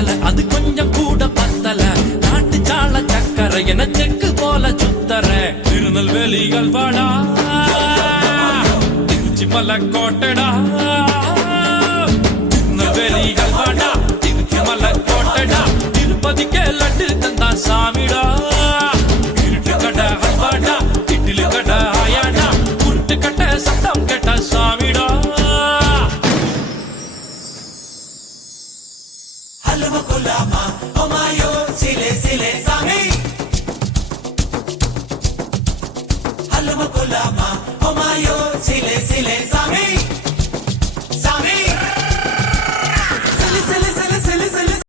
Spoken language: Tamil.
வெத்தல அது கொஞ்சம் கூட பத்தல நாட்டு சால சக்கரை என செக்கு போல சுத்தர திருநெல்வேலிகள் வாடா திருச்சி மலை கோட்டடா திருநெல்வேலிகள் வாடா திருச்சி மலை கோட்டடா திருப்பதிக்கே லட்டு தந்தா சாமிடா இருட்டு கடை அல்வாடா இட்லி கடை ஆயாடா உருட்டு கட்ட சத்தம் கேட்ட சாமிடா Halama kolama, omayo, sile sile sami. Halama kolama, omayo, sile sile sami.